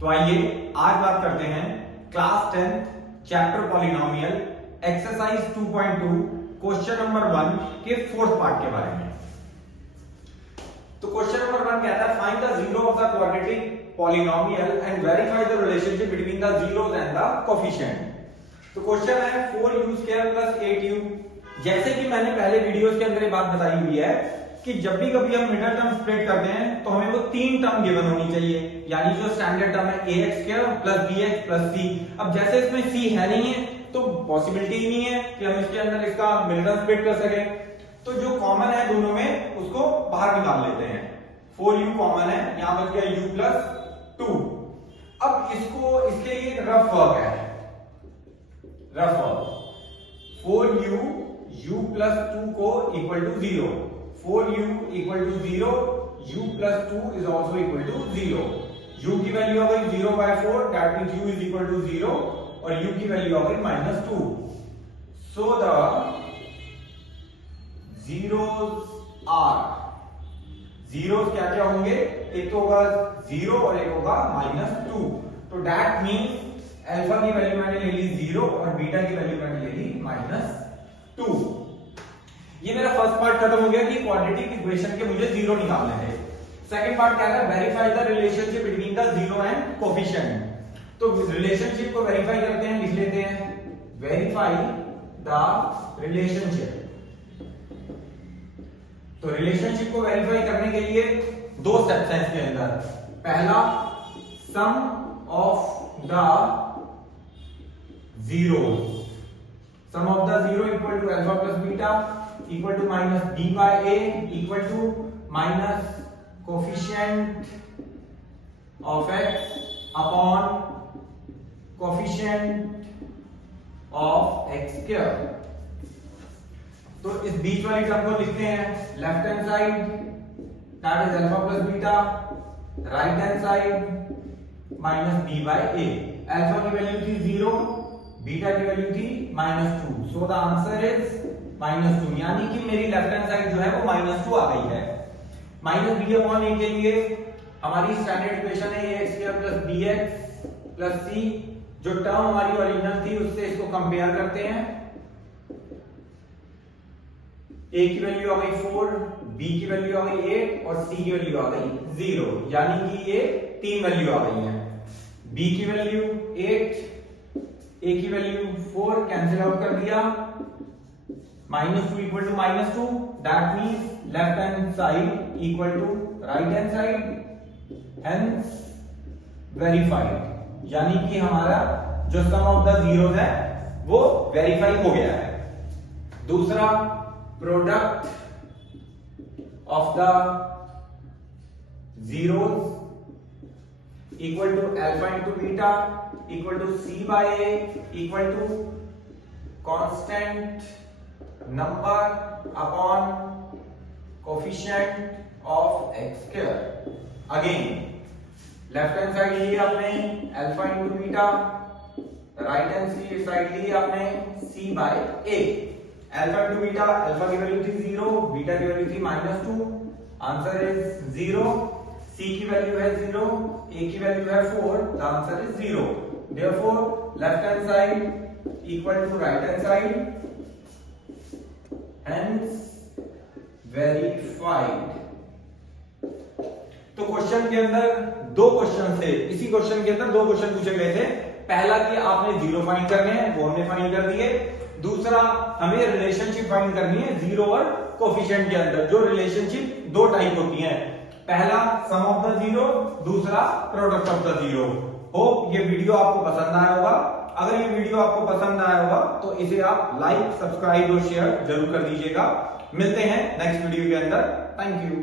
तो आइए आज बात करते हैं class 10 chapter polynomial exercise 2.2 question number 1 के फोर्थ पार्ट के बारे में। तो क्वेश्चन नंबर 1 कहता है find the zero of the quadratic polynomial and verify the relationship between the zeros and the coefficient. तो क्वेश्चन है 4u² + 8u। जैसे कि मैंने पहले वीडियोस के अंदर ये बात बताई हुई है कि जब भी कभी हम मिडिल टर्म स्प्लिट करते हैं तो हमें वो तीन टर्म गिवन होनी चाहिए, यानी जो स्टैंडर्ड टर्म है ax² + bx + c। अब जैसे इसमें c है नहीं है तो पॉसिबिलिटी ही नहीं है कि हम इसके अंदर इसका मिडिल टर्म स्प्लिट कर सके। तो जो कॉमन है दोनों में उसको बाहर निकाल लेते हैं। 4u कॉमन है, यहां बच गया u + 2। अब इसको इसके लिए रफ वर्क है, रफ वर्क 4u u + 2 को equal to 0, 4u equal to 0, u + 2 is also equal to 0। u की वैल्यू आ गई 0/4, that means u is equal to 0 और u की वैल्यू आ गई -2। So the zeros are, zeros क्या क्या होंगे, एक तो होगा 0 और एक होगा -2। तो दैट मींस अल्फा की वैल्यू मैंने ले ली 0 और बीटा की वैल्यू मैंने ले ली -2। ये मेरा फर्स्ट पार्ट खत्म हो गया कि क्वाड्रेटिक इक्वेशन के मुझे जीरो निकालने हैं। सेकंड पार्ट क्या है, verify the relationship between the zero and coefficient. तो रिलेशनशिप को वेरीफाई करते हैं, लिख लेते हैं वेरीफाई द रिलेशनशिप। तो रिलेशनशिप को वेरीफाई करने के लिए दो स्टेप्स हैं इसके अंदर। पहला, sum of the zeros, sum of the zero equal to alpha + beta equal to -b/a equal to minus coefficient of x upon coefficient of x²। तो इस बीच वाली टर्म को लिखते हैं left hand side, that is alpha + beta, right hand side -b/a। Alpha की value थी 0, beta की वैल्यू थी -2, सो द आंसर इज -2, यानी कि मेरी लेफ्ट हैंड साइड जो है वो -2 आ गई है। -b/a के लिए हमारी स्टैंडर्ड इक्वेशन है ax² + bx + c। जो टर्म हमारी ओरिजिनल थी उससे इसको कंपेयर करते हैं। a की वैल्यू आ गई 4, b की वैल्यू आ गई 8 और c की वैल्यू आ गई 0, यानी कि ये तीन वैल्यू आ गई है। b की वैल्यू 8, a की वैल्यू 4, कैंसिल आउट कर दिया, -2 equal to -2, that means left hand side equal to right hand side, hence verified, यानी कि हमारा जो सम ऑफ द जीरोस है वो वेरीफाई हो गया है। दूसरा, product of the zeros equal to alpha into beta equal to c/a equal to constant number upon coefficient of x²। Again left hand side ली आपने alpha into beta, right hand side ली आपने c/a। Alpha into beta, alpha की value थी 0, beta की value थी -2, answer is 0। c की value है 0, a की वैल्यू है 4, the answer is 0। Therefore left hand side equal to right hand side, hence verified. तो क्वेश्चन के अंदर दो क्वेश्चन थे, इसी क्वेश्चन के अंदर दो क्वेश्चन पूछे गए थे। पहला कि आपने जीरो फाइंड करने हैं, वो हमने फाइंड कर दिए। दूसरा, हमें रिलेशनशिप फाइंड करनी है जीरो और कोफिशिएंट के अंदर। जो रिलेशनशिप दो टाइप होती है, पहला सम ऑफ द जीरो, दूसरा product of the zero. Hope ये वीडियो आपको पसंद आया होगा। अगर ये वीडियो आपको पसंद आया होगा तो इसे आप लाइक, सब्सक्राइब और शेयर जरूर कर दीजिएगा। मिलते हैं नेक्स्ट वीडियो के अंदर। Thank you.